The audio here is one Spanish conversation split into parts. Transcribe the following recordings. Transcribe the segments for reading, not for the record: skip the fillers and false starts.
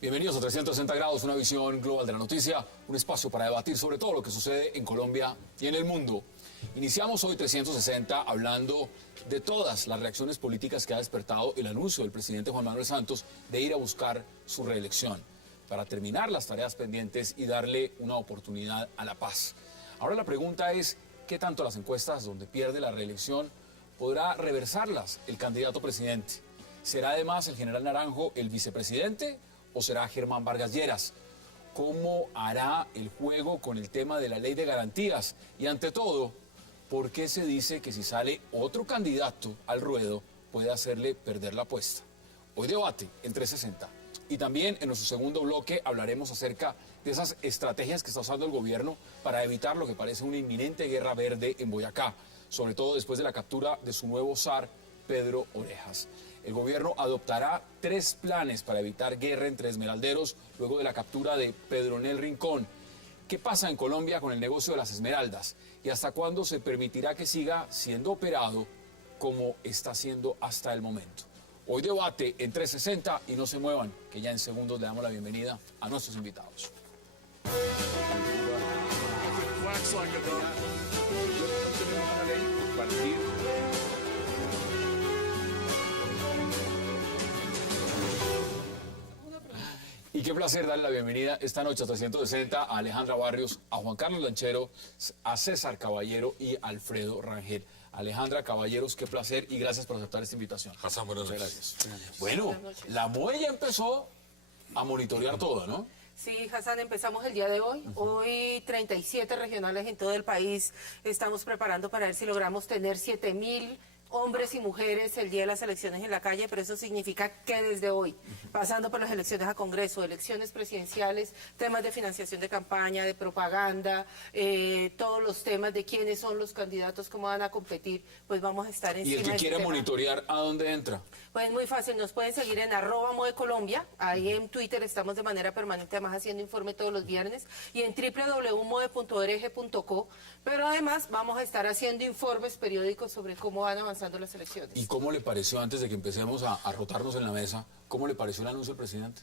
Bienvenidos a 360 grados, una visión global de la noticia, un espacio para debatir sobre todo lo que sucede en Colombia y en el mundo. Iniciamos hoy 360 hablando de todas las reacciones políticas que ha despertado el anuncio del presidente Juan Manuel Santos de ir a buscar su reelección para terminar las tareas pendientes y darle una oportunidad a la paz. Ahora la pregunta es, ¿qué tanto las encuestas donde pierde la reelección podrá reversarlas el candidato presidente? ¿Será además el general Naranjo el vicepresidente o será Germán Vargas Lleras? ¿Cómo hará el juego con el tema de la ley de garantías? Y ante todo, ¿por qué se dice que si sale otro candidato al ruedo puede hacerle perder la apuesta? Hoy debate en 360. Y también en nuestro segundo bloque hablaremos acerca de esas estrategias que está usando el gobierno para evitar lo que parece una inminente guerra verde en Boyacá, sobre todo después de la captura de su nuevo zar, Pedro Orejas. El gobierno adoptará 3 planes para evitar guerra entre esmeralderos luego de la captura de Pedronel Rincón. ¿Qué pasa en Colombia con el negocio de las esmeraldas? ¿Y hasta cuándo se permitirá que siga siendo operado como está siendo hasta el momento? Hoy debate en 360 y no se muevan, que ya en segundos le damos la bienvenida a nuestros invitados. Y qué placer darle la bienvenida esta noche a 360 a Alejandra Barrios, a Juan Carlos Lanchero, a César Caballero y Alfredo Rangel. Alejandra, caballeros, qué placer y gracias por aceptar esta invitación. Hassan, buenas noches. Gracias. Bueno, la MOE ya empezó a monitorear todo, ¿no? Sí, Hassan, empezamos el día de hoy. Hoy 37 regionales en todo el país estamos preparando para ver si logramos tener 7.000 hombres y mujeres el día de las elecciones en la calle, pero eso significa que desde hoy, pasando por las elecciones a Congreso, elecciones presidenciales, temas de financiación de campaña, de propaganda, todos los temas de quiénes son los candidatos, cómo van a competir, pues vamos a estar encima. ¿Y el que quiere monitorear a dónde entra? Pues muy fácil, nos pueden seguir en @ModeColombia, ahí en Twitter estamos de manera permanente además haciendo informe todos los viernes, y en www.mode.org.co, pero además vamos a estar haciendo informes periódicos sobre cómo van avanzando las elecciones. ¿Y cómo le pareció, antes de que empecemos a rotarnos en la mesa, cómo le pareció el anuncio del presidente?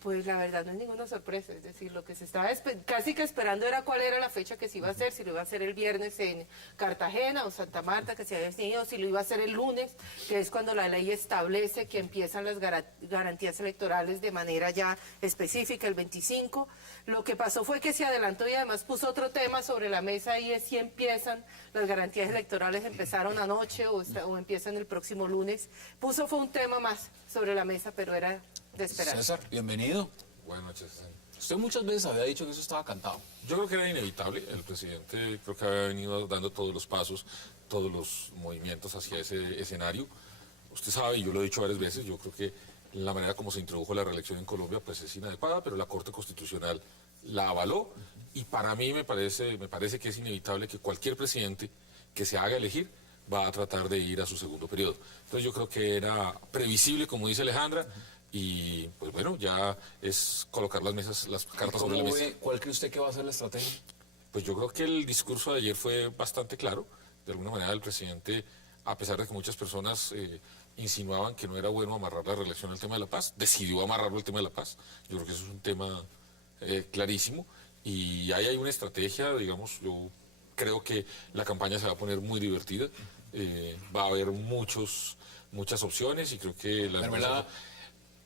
Pues la verdad no es ninguna sorpresa, es decir, lo que se estaba casi que esperando era cuál era la fecha que se iba a hacer, si lo iba a hacer el viernes en Cartagena o Santa Marta, que se había definido, si lo iba a hacer el lunes, que es cuando la ley establece que empiezan las garantías electorales de manera ya específica, el 25. Lo que pasó fue que se adelantó y además puso otro tema sobre la mesa y es si empiezan las garantías electorales, empezaron anoche o empiezan el próximo lunes. Fue un tema más sobre la mesa, pero era de esperar. César, bienvenido. Buenas noches. Usted muchas veces había dicho que eso estaba cantado. Yo creo que era inevitable. El presidente creo que había venido dando todos los pasos, todos los movimientos hacia ese escenario. Usted sabe, y yo lo he dicho varias veces, yo creo que la manera como se introdujo la reelección en Colombia pues es inadecuada, pero la Corte Constitucional la avaló y para mí me parece que es inevitable que cualquier presidente que se haga elegir va a tratar de ir a su segundo periodo. Entonces yo creo que era previsible, como dice Alejandra, y pues bueno, ya es colocar las cartas sobre la mesa. ¿Cuál cree usted que va a ser la estrategia? Pues yo creo que el discurso de ayer fue bastante claro. De alguna manera el presidente, a pesar de que muchas personas insinuaban que no era bueno amarrar la reelección al tema de la paz, decidió amarrarlo al tema de la paz. Yo creo que eso es un tema clarísimo y ahí hay una estrategia, digamos, yo creo que la campaña se va a poner muy divertida, va a haber muchas opciones y creo que la democracia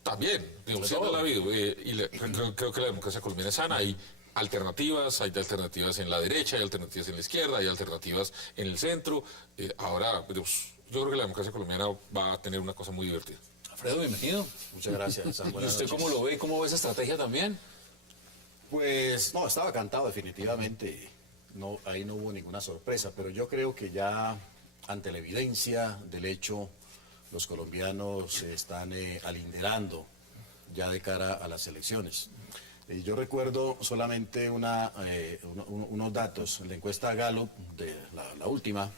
también, siempre la ha habido, creo que la democracia colombiana es sana, hay alternativas en la derecha, hay alternativas en la izquierda, hay alternativas en el centro, ahora yo creo que la democracia colombiana va a tener una cosa muy divertida. Alfredo, bienvenido. Muchas gracias. ¿Y usted cómo lo ve? ¿Cómo ve esa estrategia también? Pues no, estaba cantado definitivamente, no, ahí no hubo ninguna sorpresa, pero yo creo que ya ante la evidencia del hecho, los colombianos se están alinderando ya de cara a las elecciones. Yo recuerdo solamente unos datos, la encuesta Gallup, de la última,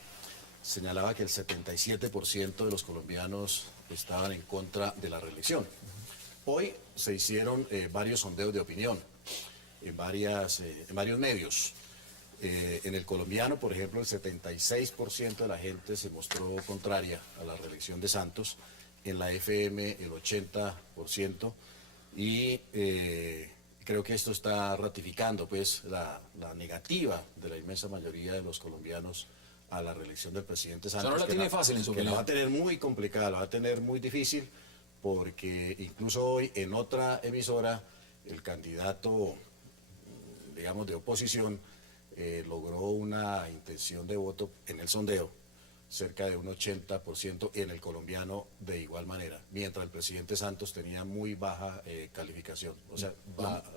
señalaba que el 77% de los colombianos estaban en contra de la reelección. Hoy se hicieron varios sondeos de opinión en varios medios En el colombiano, por ejemplo, el 76% de la gente se mostró contraria a la reelección de Santos, en la FM el 80%, y creo que esto está ratificando pues la negativa de la inmensa mayoría de los colombianos a la reelección del presidente Santos. no la tiene fácil en su que la opinión. va a tener muy complicada, la va a tener muy difícil, porque incluso hoy en otra emisora el candidato, digamos, de oposición logró una intención de voto en el sondeo cerca de un 80%, en el colombiano de igual manera, mientras el presidente Santos tenía muy baja calificación. O sea,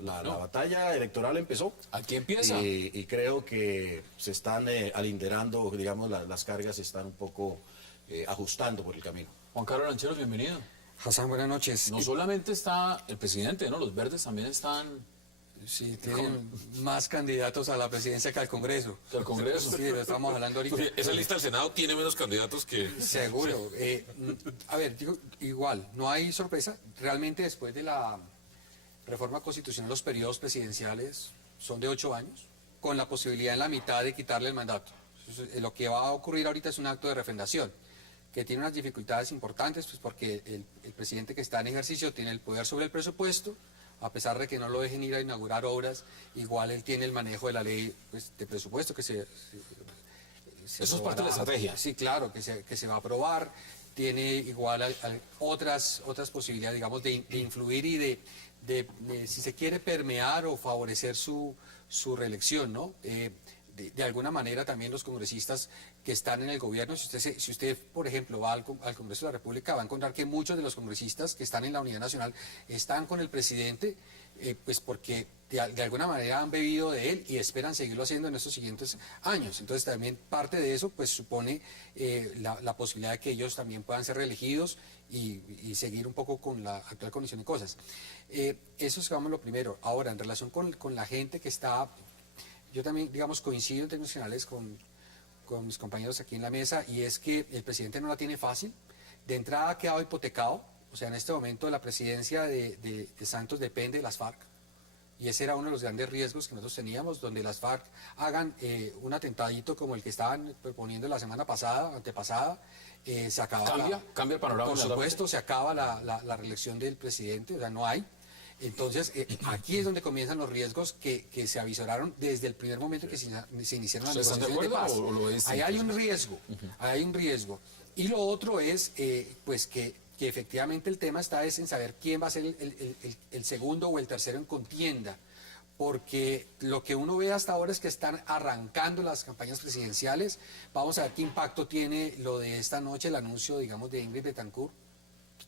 la batalla electoral empezó. Aquí empieza. Y creo que se están alinderando, digamos, las cargas se están un poco ajustando por el camino. Juan Carlos Lancheros, bienvenido. Hassan, buenas noches. No solamente está el presidente, ¿no? Los verdes también están Sí, tienen más candidatos a la presidencia que al Congreso. al Congreso. Sí, lo estamos hablando ahorita. Porque esa lista del Senado tiene menos candidatos que... Seguro. A ver, digo, igual, no hay sorpresa. Realmente después de la reforma constitucional los periodos presidenciales son de 8 años, con la posibilidad en la mitad de quitarle el mandato. Entonces, lo que va a ocurrir ahorita es un acto de refrendación, que tiene unas dificultades importantes, pues porque el presidente que está en ejercicio tiene el poder sobre el presupuesto. A pesar de que no lo dejen ir a inaugurar obras, igual él tiene el manejo de la ley pues, de presupuesto que se Eso es parte de la estrategia. Sí, claro, que se va a aprobar. Tiene igual otras posibilidades, digamos, de influir y de, si se quiere, permear o favorecer su reelección, ¿no? De alguna manera también los congresistas que están en el gobierno, si usted por ejemplo, va al Congreso de la República, va a encontrar que muchos de los congresistas que están en la Unidad Nacional están con el presidente, pues porque de alguna manera han bebido de él y esperan seguirlo haciendo en estos siguientes años. Entonces también parte de eso pues supone la posibilidad de que ellos también puedan ser reelegidos y seguir un poco con la actual condición de cosas. Eso es, digamos, lo primero. Ahora, en relación con la gente que está... Yo también, digamos, coincido en términos generales con mis compañeros aquí en la mesa, y es que el presidente no la tiene fácil. De entrada ha quedado hipotecado, o sea, en este momento la presidencia de Santos depende de las FARC, y ese era uno de los grandes riesgos que nosotros teníamos, donde las FARC hagan un atentadito como el que estaban proponiendo la semana pasada, antepasada, se acaba ¿Cambia el panorama? por supuesto, se acaba la reelección del presidente, o sea, no hay. Entonces, aquí es donde comienzan los riesgos que se avisoraron desde el primer momento que se iniciaron las negociaciones de paz. ¿O lo Ahí hay un riesgo, ahí hay un riesgo. Y lo otro es, pues, que efectivamente el tema está en saber quién va a ser el segundo o el tercero en contienda. Porque lo que uno ve hasta ahora es que están arrancando las campañas presidenciales. Vamos a ver qué impacto tiene lo de esta noche, el anuncio, digamos, de Ingrid Betancourt.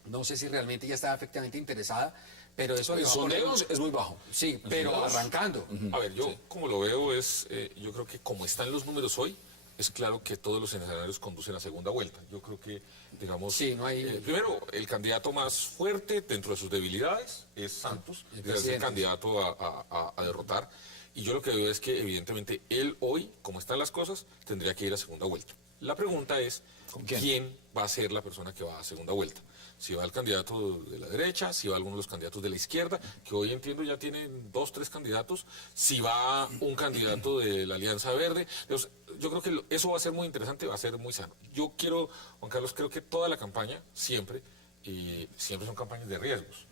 No sé si realmente ya está efectivamente interesada, pero eso... El sondeo es muy bajo. Sí, pero arrancando. A ver, yo como lo veo es, yo creo que como están los números hoy, es claro que todos los escenarios conducen a segunda vuelta. Yo creo que, digamos, Sí, no hay... primero, el candidato más fuerte dentro de sus debilidades es Santos, es el presidente. candidato a derrotar. Y yo lo que veo es que, evidentemente, él hoy, como están las cosas, tendría que ir a segunda vuelta. La pregunta es, ¿quién va a ser la persona que va a segunda vuelta? Si va el candidato de la derecha, si va alguno de los candidatos de la izquierda, que hoy entiendo ya tienen 2, 3 candidatos, si va un candidato de la Alianza Verde. Entonces, yo creo que eso va a ser muy interesante, va a ser muy sano. Yo quiero, Juan Carlos, creo que toda la campaña, siempre son campañas de riesgos,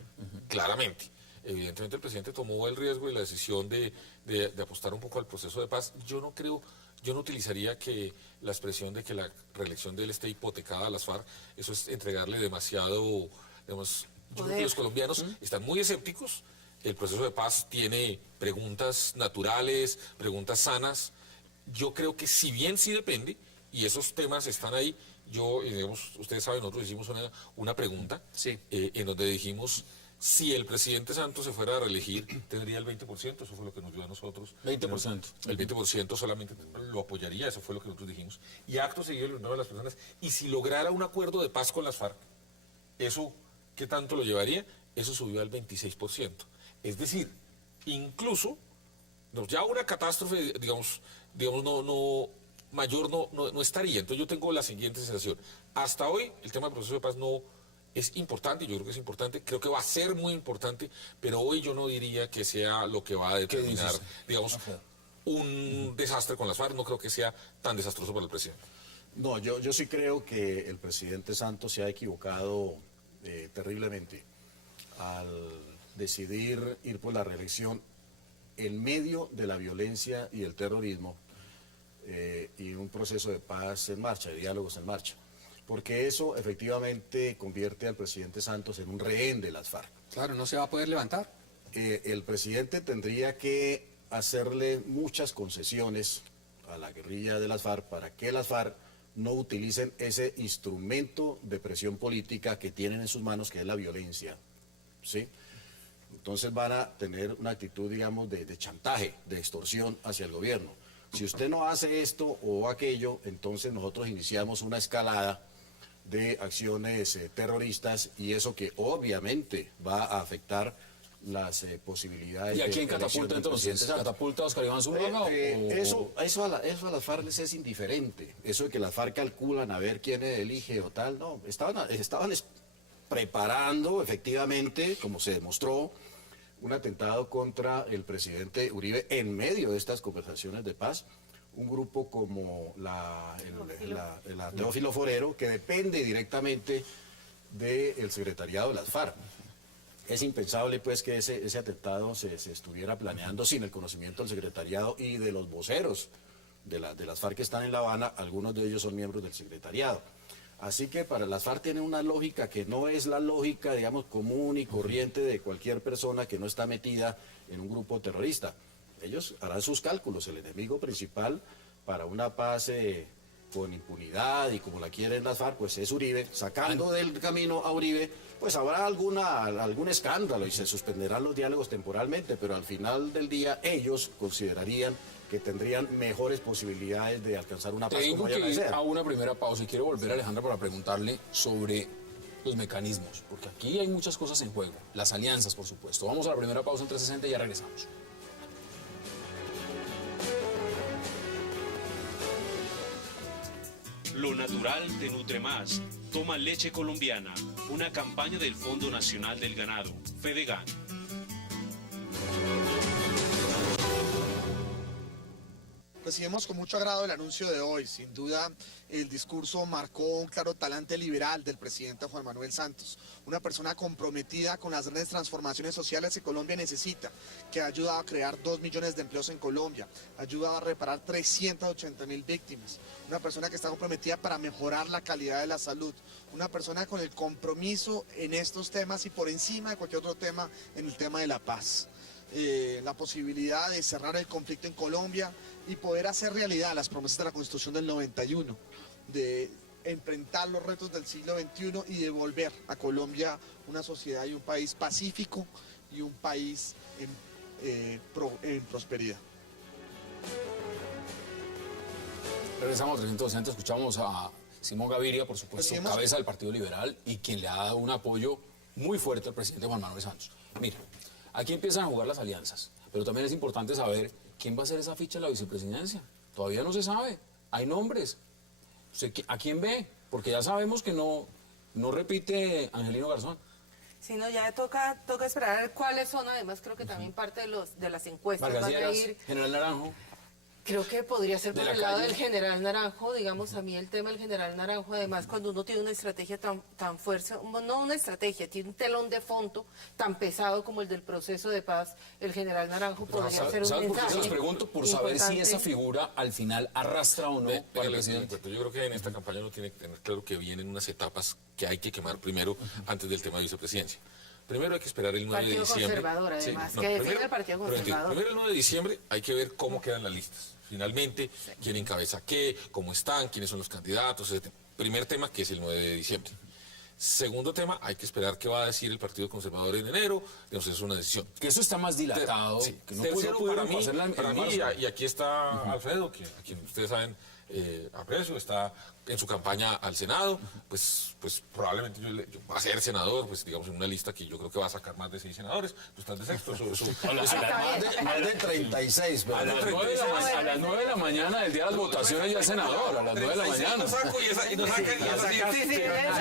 claramente. Evidentemente el presidente tomó el riesgo y la decisión de apostar un poco al proceso de paz. Yo no utilizaría que la expresión de que la reelección de él esté hipotecada a las FARC, eso es entregarle demasiado, digamos, yo creo que los colombianos están muy escépticos. El proceso de paz tiene preguntas naturales, preguntas sanas. Yo creo que si bien sí depende, y esos temas están ahí, digamos, ustedes saben, nosotros hicimos una pregunta Sí. En donde dijimos, si el presidente Santos se fuera a reelegir, tendría el 20%, eso fue lo que nos dio a nosotros. 20%. El 20% solamente lo apoyaría, eso fue lo que nosotros dijimos. Y acto seguido le nombraba a las personas, y si lograra un acuerdo de paz con las FARC, ¿eso qué tanto lo llevaría? Eso subió al 26%. Es decir, incluso, ya una catástrofe, digamos mayor no estaría. Entonces yo tengo la siguiente sensación. Hasta hoy, el tema del proceso de paz no es importante, yo creo que es importante, creo que va a ser muy importante, pero hoy yo no diría que sea lo que va a determinar, digamos, un desastre con las FARC, no creo que sea tan desastroso para el presidente. No, yo sí creo que el presidente Santos se ha equivocado terriblemente al decidir ir por la reelección en medio de la violencia y el terrorismo y un proceso de paz en marcha, de diálogos en marcha. Porque eso efectivamente convierte al presidente Santos en un rehén de las FARC. Claro, no se va a poder levantar. El presidente tendría que hacerle muchas concesiones a la guerrilla de las FARC para que las FARC no utilicen ese instrumento de presión política que tienen en sus manos, que es la violencia, ¿sí? Entonces van a tener una actitud, digamos, de chantaje, de extorsión hacia el gobierno. Si usted no hace esto o aquello, entonces nosotros iniciamos una escalada de acciones terroristas, y eso que obviamente va a afectar las posibilidades. ¿Y a quién de elección catapulta del entonces? presidente Santos. ¿Catapulta a Oscar Iván Zuluaga? Eso a las FARC les es indiferente. Eso de que las FARC calculan a ver quién elige o tal, no. Estaban preparando efectivamente, como se demostró, un atentado contra el presidente Uribe en medio de estas conversaciones de paz. Un grupo como la Teófilo Forero, que depende directamente del secretariado de las FARC. Es impensable pues que ese atentado se estuviera planeando sin el conocimiento del secretariado y de los voceros de las FARC que están en La Habana. Algunos de ellos son miembros del secretariado. Así que para las FARC tienen una lógica que no es la lógica, digamos, común y corriente de cualquier persona que no está metida en un grupo terrorista. Ellos harán sus cálculos. El enemigo principal para una paz con impunidad y como la quieren las FARC, pues es Uribe. Sacando del camino a Uribe, pues habrá algún escándalo y se suspenderán los diálogos temporalmente, pero al final del día ellos considerarían que tendrían mejores posibilidades de alcanzar una paz. Tengo como que ella ir desea. a una primera pausa y quiero volver a Alejandra para preguntarle sobre los mecanismos, porque aquí hay muchas cosas en juego. Las alianzas, por supuesto. Vamos a la primera pausa en 360 y ya regresamos. Lo natural te nutre más. Toma leche colombiana. Una campaña del Fondo Nacional del Ganado, FEDEGAN. Recibimos con mucho agrado el anuncio de hoy. Sin duda, el discurso marcó un claro talante liberal del presidente Juan Manuel Santos, una persona comprometida con las grandes transformaciones sociales que Colombia necesita, que ha ayudado a crear 2 millones de empleos en Colombia, ha ayudado a reparar 380.000 víctimas, una persona que está comprometida para mejorar la calidad de la salud, una persona con el compromiso en estos temas y por encima de cualquier otro tema en el tema de la paz. La posibilidad de cerrar el conflicto en Colombia y poder hacer realidad las promesas de la Constitución del 91, de enfrentar los retos del siglo XXI y devolver a Colombia una sociedad y un país pacífico y un país en prosperidad. Regresamos a 360, escuchamos a Simón Gaviria, por supuesto, Recibimos- cabeza del Partido Liberal y quien le ha dado un apoyo muy fuerte al presidente Juan Manuel Santos. Mira, aquí empiezan a jugar las alianzas, pero también es importante saber quién va a ser esa ficha de la vicepresidencia. Todavía no se sabe, hay nombres. ¿A quién ve? Porque ya sabemos que no repite Angelino Garzón. Si no, ya toca esperar a ver cuáles son, además creo que también parte de las encuestas Vargas van a Lleras, ir. General Naranjo. Creo que podría ser De por la el lado calle. del general Naranjo, digamos, a mí el tema del general Naranjo, además cuando uno tiene una estrategia tan fuerte, no una estrategia, tiene un telón de fondo tan pesado como el del proceso de paz, el general Naranjo podría ser un ¿Sabes por qué se los mensaje pregunto? Por saber si importante. esa figura al final arrastra o no para el presidente. Yo creo que en esta campaña uno tiene que tener claro que vienen unas etapas que hay que quemar primero antes del tema de vicepresidencia. Primero hay que esperar el 9 de Partido diciembre. conservador, además, que primero- defiende el Partido pero entiendo, conservador. Primero el 9 de diciembre hay que ver cómo quedan las listas. Finalmente, quién encabeza qué, cómo están, quiénes son los candidatos, etc. Primer tema, que es el 9 de diciembre. Segundo tema, hay que esperar qué va a decir el Partido Conservador en enero. Entonces es una decisión. Que eso está más dilatado. Sí. Que no Tercero, pudieron para mí, hacerla en para mí, marzo. y aquí está Alfredo, a quien ustedes saben, aprecio, está en su campaña al Senado, pues probablemente yo va a ser senador, pues digamos en una lista que yo creo que va a sacar más de 6 senadores, pues están de sexto. Más de 36, pero A las 9 de la mañana del día de las votaciones ya es senador, a las 9 de la mañana.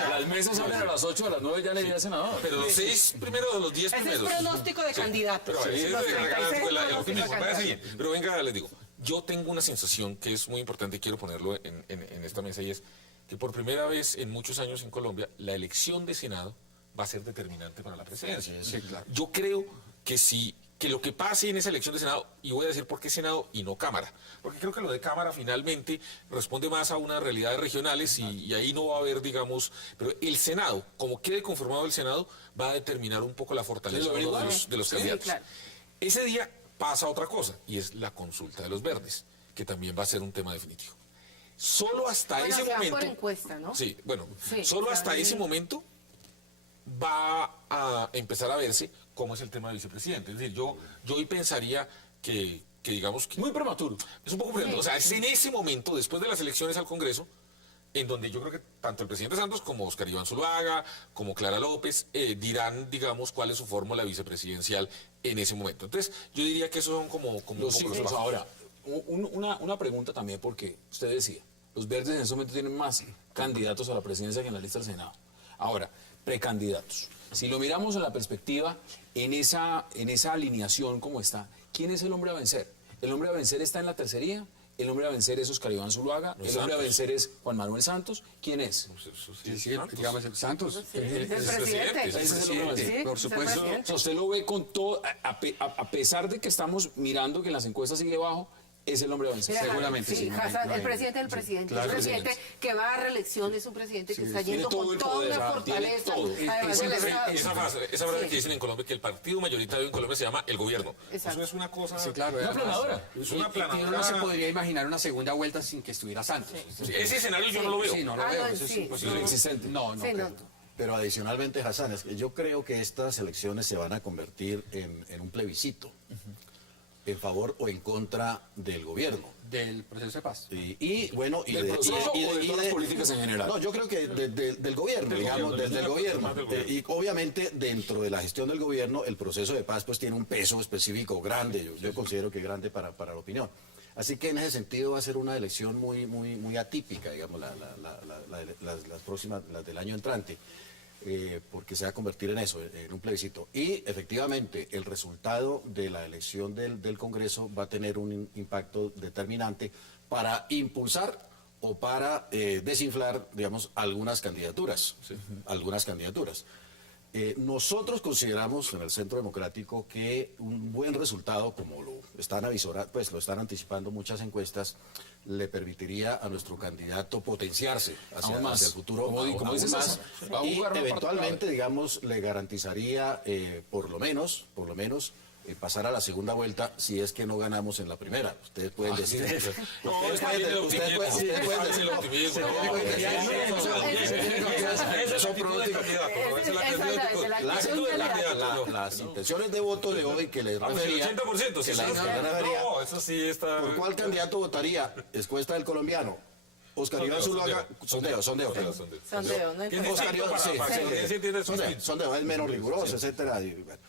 Las mesas abren a las 8, a las 9 ya le diría senador. Pero los 6 primeros de los 10 Ese es primeros. pronóstico de candidatos. Pero, Los 36 el optimismo, pronósticos de me parece candidatos. bien. Pero venga, les digo, yo tengo una sensación que es muy importante y quiero ponerlo en esta mesa, y es que por primera vez en muchos años en Colombia la elección de Senado va a ser determinante para la presidencia. Sí, claro. Yo creo que lo que pase en esa elección de Senado, y voy a decir por qué Senado y no Cámara, porque creo que lo de Cámara finalmente responde más a unas realidades regionales y ahí no va a haber, digamos, pero el Senado, como quede conformado el Senado, va a determinar un poco la fortaleza Sí, lo averiguaron. de los Sí, candidatos. claro. Ese día pasa otra cosa, y es la consulta de los verdes, que también va a ser un tema definitivo. Solo hasta Bueno, ese se van momento... por encuesta, ¿no? Sí, bueno, Sí, solo se hasta van ese bien. momento va a empezar a verse cómo es el tema de vicepresidente. Es decir, yo hoy pensaría que digamos que Muy prematuro. es un poco prematuro. O sea, es en ese momento, después de las elecciones al Congreso, en donde yo creo que tanto el presidente Santos como Oscar Iván Zuluaga, como Clara López, dirán, digamos, cuál es su fórmula vicepresidencial en ese momento. Entonces, yo diría que esos son como Los un poco ciclos. pasos. Ahora, una pregunta también, porque usted decía, los verdes en ese momento tienen más candidatos a la presidencia que en la lista del Senado. Ahora, precandidatos. Si lo miramos en la perspectiva, en esa alineación como está, ¿quién es el hombre a vencer? ¿El hombre a vencer está en la tercería? ¿El hombre a vencer es Oscar Iván Zuluaga? No ¿El es hombre a Santos. vencer es Juan Manuel Santos? ¿Quién es? Eso sí, Sí, sí, Santos. digamos, el Santos. Sí, es el presidente. presidente. Ese es el hombre a vencer. Sí, por es el supuesto. presidente. O sea, usted lo ve con todo, a pesar de que estamos mirando que en las encuestas sigue bajo, es el hombre a vencer. Mira, Seguramente sí, sí, no Hassan, hay- el presidente del presidente, claro un que sí. presidente que va a reelección, es un presidente que está tiene yendo todo con el toda poder, una tiene fortaleza. todo. Además del Estado. Esa frase Sí. que dicen en Colombia, que el partido mayoritario en Colombia se llama el gobierno. Exacto. Eso es una cosa... Sí, claro. Una además, planadora. Es una y planadora. uno no se podría imaginar una segunda vuelta sin que estuviera Santos. Sí, ese escenario yo no lo veo. Sí, no lo Ah, veo. no, Eso es sí. imposible. No. Inexistente. No, no. Sí, creo. no. Pero adicionalmente, Hassan, es que yo creo que estas elecciones se van a convertir en un plebiscito en favor o en contra del gobierno. Del proceso de paz. Bueno, ¿Del proceso o de todas las políticas en general? No, yo creo que del gobierno, Del digamos, gobierno, del gobierno. más del gobierno. Y obviamente dentro de la gestión del gobierno, el proceso de paz pues tiene un peso específico grande, yo considero que grande para la opinión. Así que en ese sentido va a ser una elección muy atípica, digamos, las próximas, las del año entrante. Porque se va a convertir en eso, en un plebiscito. Y efectivamente, el resultado de la elección del Congreso va a tener un impacto determinante para impulsar o para desinflar, digamos, algunas candidaturas. Algunas candidaturas. Nosotros consideramos en el Centro Democrático que un buen resultado, como lo están pues lo están anticipando muchas encuestas, le permitiría a nuestro candidato potenciarse Aún más. hacia el futuro, Como aún dices, más, va a y jugar una parte eventualmente, digamos, le garantizaría por lo menos, pasar a la segunda vuelta si es que no ganamos en la primera. Ustedes pueden decir eso. No, está bien el optimismo. Está bien el optimismo. Eso es pronóstico. Esa es la actitud del candidato. Las intenciones de voto de hoy que les Ah, pero refería, el 80%, sí, que les sí. refería, No, eso sí está... ¿por cuál candidato votaría? Encuesta del colombiano. Oscar Iván Zuluaga, sondeo. Sondeo, no hay Tiene problema. Oscar Iván, sí, tiene sondeo, es menos riguroso, etcétera. Y, bueno.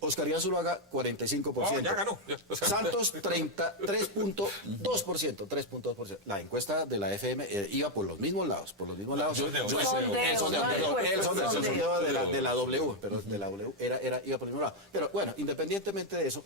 Oscar Iván Zuluaga, 45%. Ya ganó. Santos, 3.2%. La encuesta de la FM iba por los mismos lados. Sondeo, El sondeo, no hay perdón, el encuesta, sondeo de la W, pero de la W iba por el mismo lado. Pero bueno, independientemente de eso,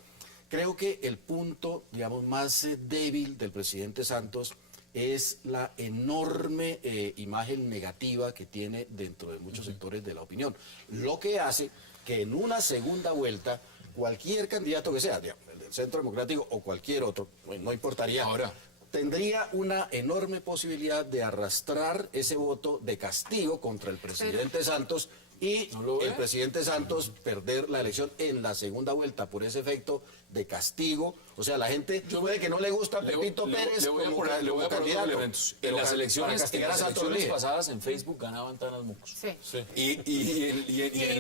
creo que el punto, digamos, más débil del presidente Santos es la enorme imagen negativa que tiene dentro de muchos sectores de la opinión. Lo que hace que en una segunda vuelta, cualquier candidato que sea, digamos, el del Centro Democrático o cualquier otro, no importaría, Ahora, tendría una enorme posibilidad de arrastrar ese voto de castigo contra el presidente Santos y ¿No lo ve? el presidente Santos perder la elección en la segunda vuelta por ese efecto de castigo. O sea, la gente puede que no le gusta a Pepito Pérez le voy a como poner como otros candidato, elementos. En pero las para elecciones, castigar a Santos elecciones Uribe. pasadas en Facebook ganaban Tanas Mucos. Sí. Y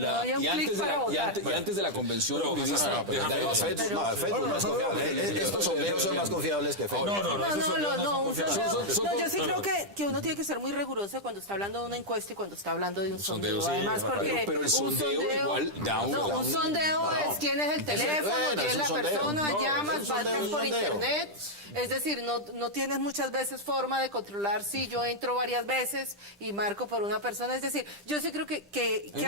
no había un clic para votar. antes de la convención Pero, oficialista, no, pero ganaba déjame- Santos. No, Facebook no es confiable. Estos sondeos son más confiables que Facebook. No, un sondeo- Son- no, yo sí creo que uno tiene que ser muy riguroso cuando está hablando de una encuesta y cuando está hablando de un sondeo. sondeo, sí, Además, pero- porque pero el un sondeo igual da un- No, da un un- sondeo es quién es el teléfono, bueno, quién es es un la sondeo. persona, No, llamas, es un sondeo, marcas es un por sondeo. internet. Es decir, no tienes muchas veces forma de controlar si yo entro varias veces y marco por una persona. Es decir, yo sí creo que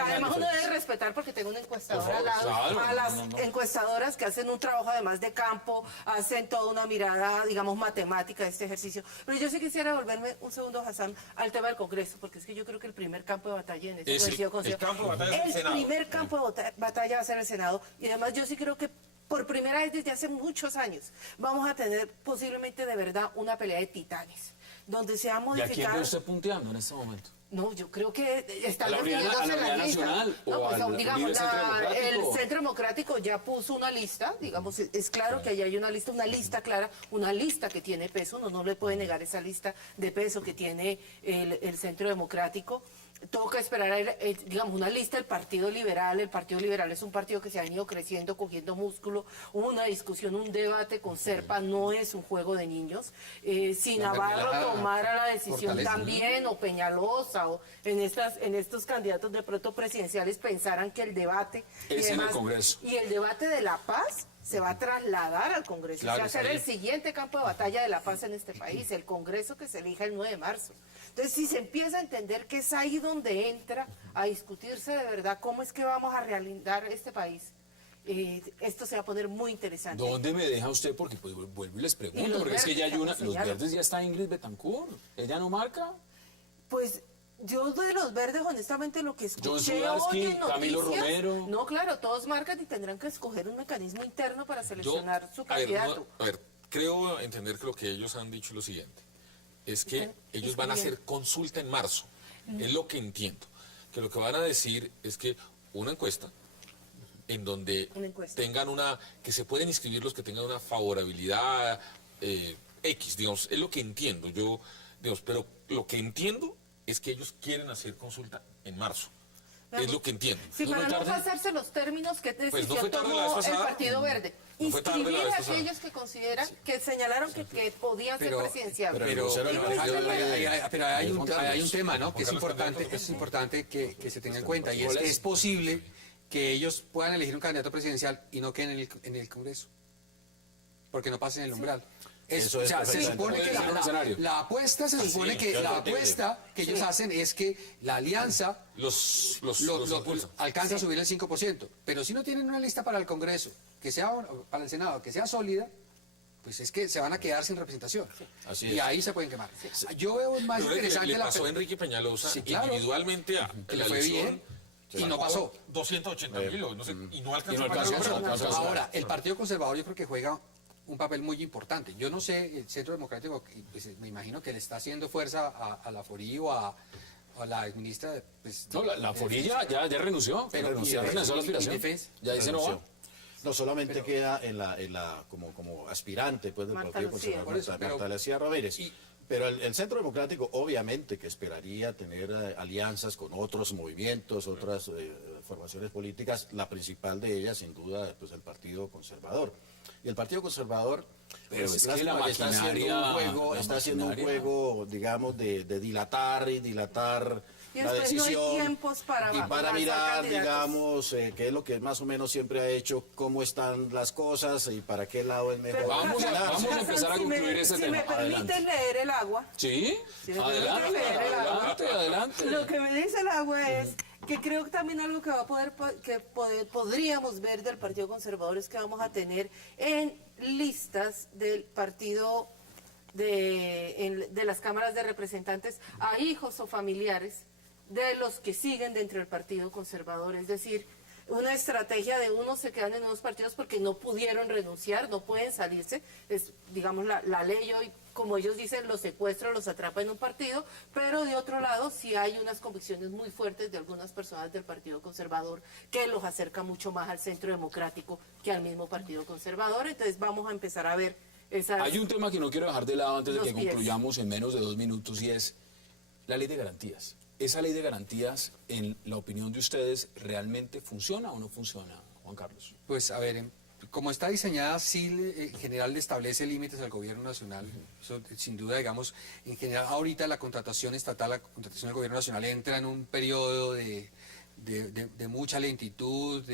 además uno debe respetar, porque tengo una encuestadora al lado, claro, a las encuestadoras que hacen un trabajo además de campo, hacen toda una mirada, digamos, matemática de este ejercicio. Pero yo sí quisiera volverme un segundo, Hassan, al tema del Congreso, porque es que yo creo que el primer campo de batalla en este el campo de batalla es el Senado. primer campo de batalla va a ser el Senado. Y además yo sí creo que por primera vez desde hace muchos años vamos a tener posiblemente de verdad una pelea de titanes, donde se ha ¿Y a quién modificado... ve usted punteando en este momento? No, yo creo que están ¿A la unidad definiéndose la lista. nacional o No, pues, al digamos, Libre Centro el Democrático? Centro Democrático ya puso una lista, digamos, es claro que ahí hay una lista clara, una lista que tiene peso, uno no le puede negar esa lista de peso que tiene el Centro Democrático. Toca esperar, digamos, una lista del Partido Liberal. El Partido Liberal es un partido que se ha ido creciendo, cogiendo músculo. Hubo una discusión, un debate con Serpa, no es un juego de niños. Si Navarro tomara la decisión también, o Peñalosa, o en estos candidatos de pronto presidenciales pensaran que el debate... Es en el Congreso. Y el debate de la paz se va a trasladar al Congreso. Claro, o sea, está será el bien. siguiente campo de batalla de la paz en este país, el Congreso que se elija el 9 de marzo. Entonces, si se empieza a entender que es ahí donde entra a discutirse de verdad cómo es que vamos a realizar este país, esto se va a poner muy interesante. ¿Dónde me deja usted? Porque pues, vuelvo y les Y pregunto, los porque es que verdes, ya hay una... como Los señalo. verdes ya está Ingrid Betancourt. ¿Ella no marca? Pues yo de los verdes, honestamente, lo que escuché John hoy Sudarsky, en Camilo noticias, Romero. no, claro, todos marcan y tendrán que escoger un mecanismo interno para seleccionar su a ver, candidato. creo entender que lo que ellos han dicho es lo siguiente, es que Están ellos van a hacer escribiendo. consulta en marzo, es lo que entiendo, que lo que van a decir es que una encuesta en donde Una encuesta. tengan que se pueden inscribir los que tengan una favorabilidad X, digamos, es lo que entiendo, pero lo que entiendo es que ellos quieren hacer consulta en marzo. Es lo que entiendo. Sí, ¿No para fue no tarde? pasarse los términos que Pues no decisión fue tarde la vez tomó el pasada. Partido Verde. No fue tarde la Inscribir vez a pasada. aquellos que consideran, que señalaron que podían ser Pero- presidenciables. pero el Pero, vocero del partido pero hay un Carlos. tema, ¿no? Que es importante que se tenga en cuenta, y es que es posible que ellos puedan elegir un candidato presidencial y no queden en el Congreso, porque no pasen el umbral. Eso O sea, es se perfectamente supone que puede ser un escenario. la apuesta se supone que es la factible. apuesta que ellos hacen es que la alianza Los lo impulsa. alcanza a subir el 5%, pero si no tienen una lista para el Congreso, que sea para el Senado, que sea sólida, pues es que se van a quedar sin representación. Así y es. ahí se pueden quemar. Yo veo más Yo creo que interesante le la pasó a Enrique Peñalosa Sí, claro. individualmente a que la le fue elección, bien y no pasó. 280.000 o no sé, y no alcanzó y no para alcanzó, el no Congreso. alcanzó. Ahora, el Partido Conservador yo creo que juega un papel muy importante. Yo no sé, el Centro Democrático, pues, me imagino que le está haciendo fuerza a la Forí o a la ministra. Pues, No, la Forilla ya renunció. Pero, renunció a la aspiración. y Defensa. Ya dice no va. No solamente queda en la como aspirante pues del Marta Partido Lucía. Conservador, Por eso, Marta pero- Lucía Ramírez. y- Pero el Centro Democrático obviamente que esperaría tener alianzas con otros movimientos, otras formaciones políticas, la principal de ellas sin duda pues el Partido Conservador. Y el Partido Conservador Pero pues, es que la está haciendo maquinaria- un juego, la está haciendo un maquinaria- juego, digamos, de dilatar Y la después no hay decisión tiempos para y para lanzar mirar, candidatos. digamos, qué es lo que más o menos siempre ha hecho, cómo están las cosas y para qué lado es mejor. Pero, Vamos a- Hassan, vamos a Hassan, empezar a si me- concluir ese si tema. me permiten Adelante. leer el agua. ¿Sí? Sí, me Adelante, permite leer el agua. adelante, adelante. Lo que me dice el agua es que creo que también algo que va a podríamos ver del Partido Conservador es que vamos a tener en listas del partido de las cámaras de representantes a hijos o familiares de los que siguen dentro del Partido Conservador, es decir, una estrategia de unos se quedan en unos partidos porque no pudieron renunciar, no pueden salirse, es digamos la ley hoy, como ellos dicen, los secuestra, los atrapa en un partido, pero de otro lado sí hay unas convicciones muy fuertes de algunas personas del Partido Conservador que los acerca mucho más al Centro Democrático que al mismo Partido Conservador, entonces vamos a empezar a ver esas... Hay un tema que no quiero dejar de lado antes de Los que pies. concluyamos en menos de 2 minutos y es la ley de garantías. ¿Esa ley de garantías, en la opinión de ustedes, realmente funciona o no funciona, Juan Carlos? Pues a ver, como está diseñada, sí en general le establece límites al gobierno nacional. Eso, sin duda, digamos, en general ahorita la contratación estatal, la contratación del gobierno nacional entra en un periodo de mucha lentitud,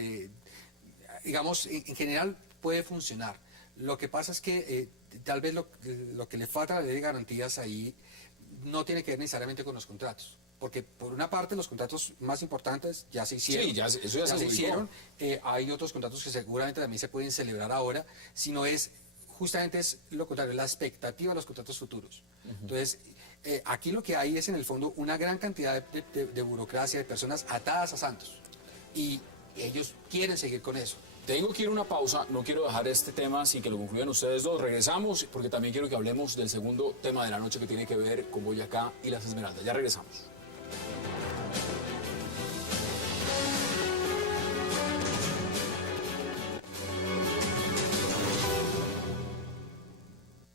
digamos, en general puede funcionar. Lo que pasa es que tal vez lo que le falta a la ley de garantías ahí no tiene que ver necesariamente con los contratos. Porque por una parte los contratos más importantes ya se hicieron. Sí, eso ya se ubicó. hicieron. Hay otros contratos que seguramente también se pueden celebrar ahora, sino justamente es lo contrario, la expectativa de los contratos futuros. Entonces, aquí lo que hay es en el fondo una gran cantidad de burocracia, de personas atadas a Santos. Y ellos quieren seguir con eso. Tengo que ir a una pausa, no quiero dejar este tema sin que lo concluyan ustedes dos. Regresamos porque también quiero que hablemos del segundo tema de la noche que tiene que ver con Boyacá y las Esmeraldas. Ya regresamos.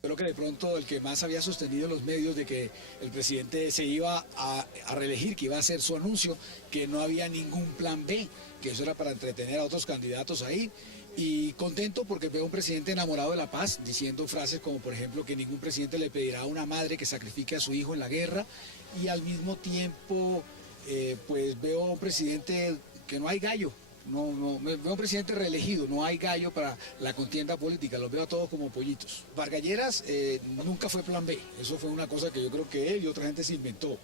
Creo que de pronto el que más había sostenido los medios de que el presidente se iba a reelegir, que iba a hacer su anuncio, que no había ningún plan B, que eso era para entretener a otros candidatos ahí. Y contento porque veo un presidente enamorado de la paz, diciendo frases como por ejemplo que ningún presidente le pedirá a una madre que sacrifique a su hijo en la guerra, y al mismo tiempo pues veo un presidente que no hay gallo. Veo un presidente reelegido, no hay gallo para la contienda política, los veo a todos como pollitos. Vargas Lleras nunca fue plan B, eso fue una cosa que yo creo que él y otra gente se inventó.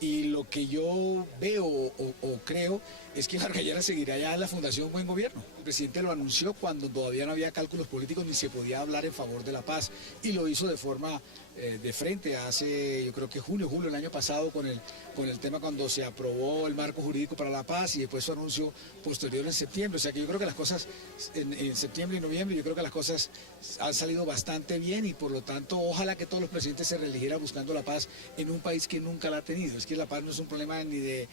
Y lo que yo veo o creo es que Vargas Lleras seguirá ya en la Fundación Buen Gobierno. El presidente lo anunció cuando todavía no había cálculos políticos ni se podía hablar en favor de la paz, y lo hizo de forma de frente hace, yo creo que julio del año pasado, con el tema cuando se aprobó el marco jurídico para la paz, y después su anuncio posterior en septiembre. O sea que yo creo que las cosas en septiembre y noviembre, yo creo que las cosas han salido bastante bien, y por lo tanto ojalá que todos los presidentes se reeligieran buscando la paz en un país que nunca la ha tenido. Es que la paz no es un problema ni del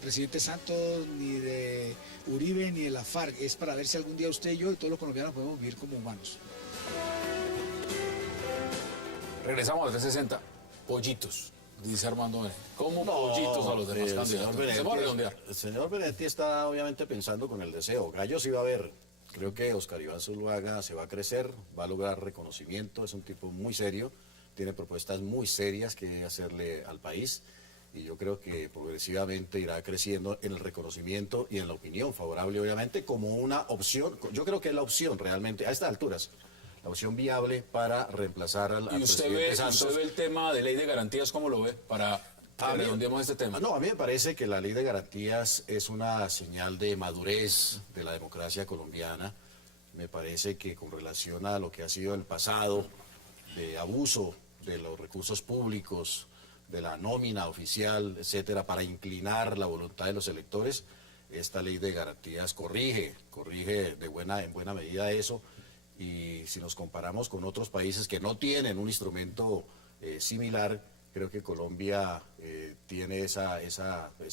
presidente Santos, ni de Uribe, ni de la FARC, es para ver si algún día usted y yo y todos los colombianos podemos vivir como humanos. Regresamos a 360. Pollitos, dice Armando Benedetti. ¿Cómo pollitos a los demás candidatos? Vamos a redondear. El señor Benedetti está obviamente pensando con el deseo. Gallo sí va a haber. Creo que Oscar Iván Zuluaga se va a crecer, va a lograr reconocimiento, es un tipo muy serio, tiene propuestas muy serias que hacerle al país, y yo creo que progresivamente irá creciendo en el reconocimiento y en la opinión favorable, obviamente, como una opción. Yo creo que es la opción realmente, a estas alturas, la opción viable para reemplazar al ¿Y usted presidente Santos. ve el tema de ley de garantías, cómo lo ve? Para que redondeemos este tema. No, a mí me parece que la ley de garantías es una señal de madurez de la democracia colombiana. Me parece que con relación a lo que ha sido el pasado, de abuso de los recursos públicos, de la nómina oficial, etcétera, para inclinar la voluntad de los electores, esta ley de garantías corrige en buena medida eso. Y si nos comparamos con otros países que no tienen un instrumento similar, creo que Colombia tiene esa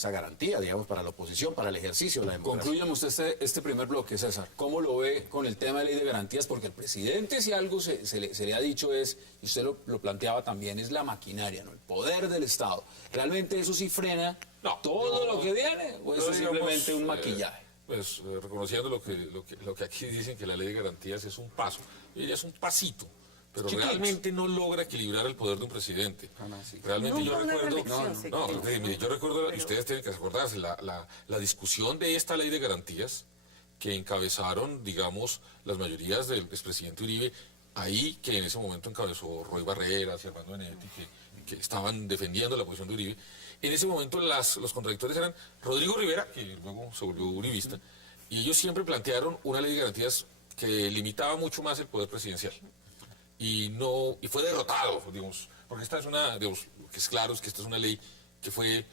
garantía, digamos, para la oposición, para el ejercicio de la democracia. Concluyame usted este primer bloque, César. ¿Cómo lo ve con el tema de ley de garantías? Porque al presidente, si algo se le ha dicho es, y usted lo planteaba también, es la maquinaria, ¿no? El poder del Estado. ¿Realmente eso sí frena todo lo que viene? ¿O eso es simplemente un maquillaje? Pues reconociendo lo que aquí dicen, que la ley de garantías es un paso, yo diría es un pasito, pero realmente no logra equilibrar el poder de un presidente. Realmente yo recuerdo, y ustedes tienen que acordarse, la discusión de esta ley de garantías que encabezaron, digamos, las mayorías del expresidente Uribe, ahí que en ese momento encabezó Roy Barreras y Armando Benedetti, que estaban defendiendo la posición de Uribe. En ese momento los contradictores eran Rodrigo Rivera, que luego se volvió uribista, y ellos siempre plantearon una ley de garantías que limitaba mucho más el poder presidencial. Y fue derrotado, digamos, porque esta es lo que es claro es que esta es una ley que fue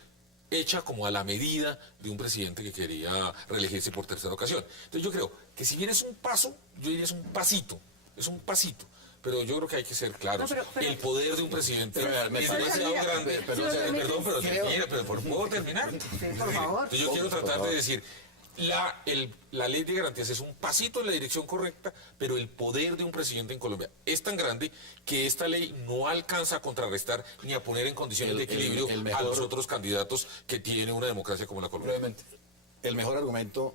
hecha como a la medida de un presidente que quería reelegirse por tercera ocasión. Entonces yo creo que si bien es un paso, yo diría es un pasito, pero yo creo que hay que ser claros. El poder de un presidente es demasiado grande. Pero ¿puedo terminar? Sí, por favor. Entonces yo quiero tratar de decir, la ley de garantías es un pasito en la dirección correcta, pero el poder de un presidente en Colombia es tan grande que esta ley no alcanza a contrarrestar ni a poner en condiciones de equilibrio a los otros candidatos que tiene una democracia como la colombiana. El mejor argumento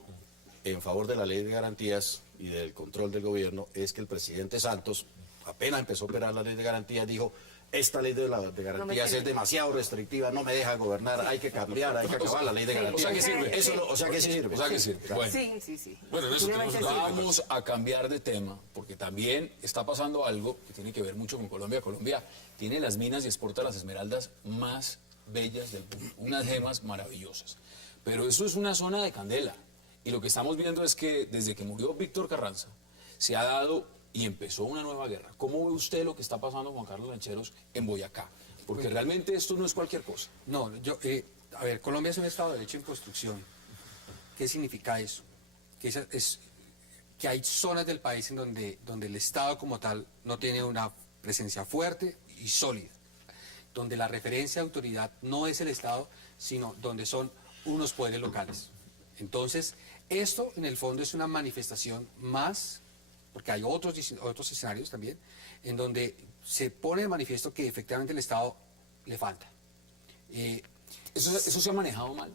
en favor de la ley de garantías y del control del gobierno es que el presidente Santos, apenas empezó a operar la ley de garantías, dijo: esta ley de garantías es demasiado restrictiva, no me deja gobernar, hay que cambiar, hay que acabar la ley de garantías. O sea que sirve. Eso o sea que sí sirve. O sea que sí. Bueno. Sí. Bueno, en eso tenemos Definitivamente una- sí. Vamos a cambiar de tema, porque también está pasando algo que tiene que ver mucho con Colombia. Colombia tiene las minas y exporta las esmeraldas más bellas del mundo, unas gemas maravillosas. Pero eso es una zona de candela. Y lo que estamos viendo es que desde que murió Víctor Carranza, se ha dado y empezó una nueva guerra. ¿Cómo ve usted lo que está pasando, Juan Carlos Lancheros, en Boyacá? Porque realmente esto no es cualquier cosa. No, a ver, Colombia es un Estado de Derecho en construcción. ¿Qué significa eso? Que hay zonas del país en donde el Estado como tal no tiene una presencia fuerte y sólida, donde la referencia de autoridad no es el Estado, sino donde son unos poderes locales. Entonces, esto en el fondo es una manifestación más, porque hay otros escenarios también, en donde se pone de manifiesto que efectivamente el Estado le falta. Eso se ha manejado mal.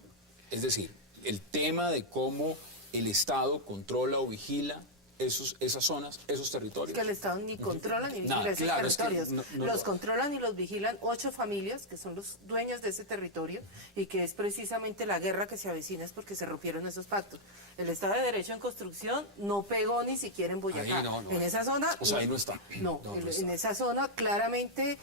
Es decir, el tema de cómo el Estado controla o vigila esas zonas, esos territorios. Que el Estado ni controla ni vigila Nada, esos claro, es que territorios. Los controlan y los vigilan 8 familias, que son los dueños de ese territorio, y que es precisamente la guerra que se avecina, es porque se rompieron esos pactos. El Estado de Derecho en construcción no pegó ni siquiera en Boyacá. Ahí no. En esa zona... O sea, ahí no está. No, en esa zona claramente